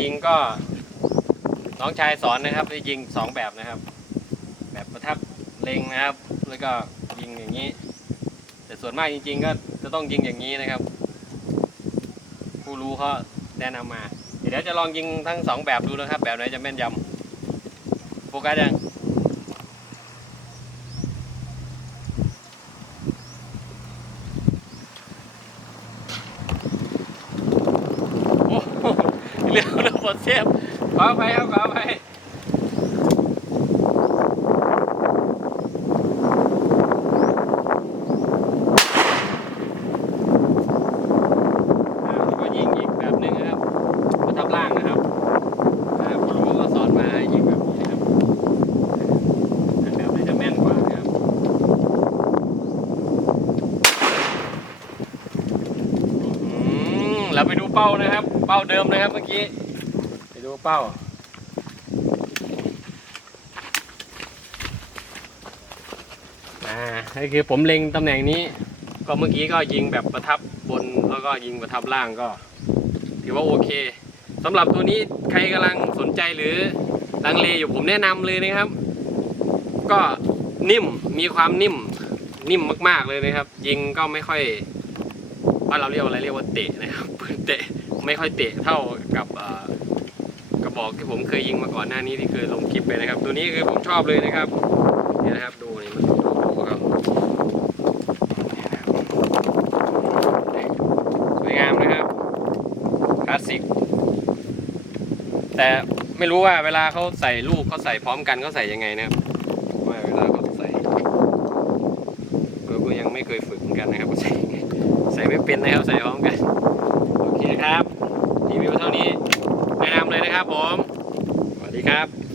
ยิงก็ น้องชายสอนนะครับได้ยิงสองแบบนะครับ แบบประทับเล็งนะครับ แล้วก็ยิงอย่างนี้ แต่ส่วนมากจริง ๆ ก็จะต้องยิงอย่างนี้นะครับ ผู้รู้เขาแนะนำมา เดี๋ยวจะลองยิงทั้งสองแบบดูนะครับ แบบไหนจะแม่นยำโฟกัสยัง โอ้โห เร็วเร็วหมดเสียบขอไปครับขอไปแล้วก็ยิงอีกแบบหนึ่งนะครับประทับล่างนะครับอ่าผู้รู้ก็สอนมาให้ยิงแบบนี้นะครับอ่าแบบไหนจะแม่นกว่านะครับ อืม เราไปดูเป้านะครับ เป้าเดิมนะครับเมื่อกี้ ไปดูเป้า อ่านี่คือผมเล็งตำแหน่งนี้ ก็เมื่อกี้ก็ยิงแบบประทับบนแล้วก็ยิงประทับล่างก็ ถือว่าโอเคสำหรับตัวนี้ใครกำลังสนใจหรือลังเลอยู่ผมแนะนำเลยนะครับ ก็นิ่มมีความนิ่มนิ่มมาก ๆเลยนะครับ ยิงก็ไม่ค่อย ว่านเราเรียกว่าอะไรเรียกว่าเตะนะครับปืนเตะไม่ค่อยเตะเท่ากับกระบอกที่ผมเคยยิงมาก่อนหน้านี้ที่เคยลงคลิปไปนะครับ ตัวนี้คือผมชอบเลยนะครับนี่นะครับดูนี่มันดูครับเนี่ยนะครับสวยงามนะครับคลาสสิกแต่ไม่รู้ว่าเวลาเขาใส่ลูกเขาใส่พร้อมกันเขาใส่ยังไงนะครับว่าเวลาเขาใส่เราก็ยังไม่เคยฝึกเหมือนกันนะครับใส่ ไม่เป็นนะครับใส่พร้อมกัน โอเคครับ รีวิวเท่านี้แนะนำเลยนะครับผม สวัสดีครับ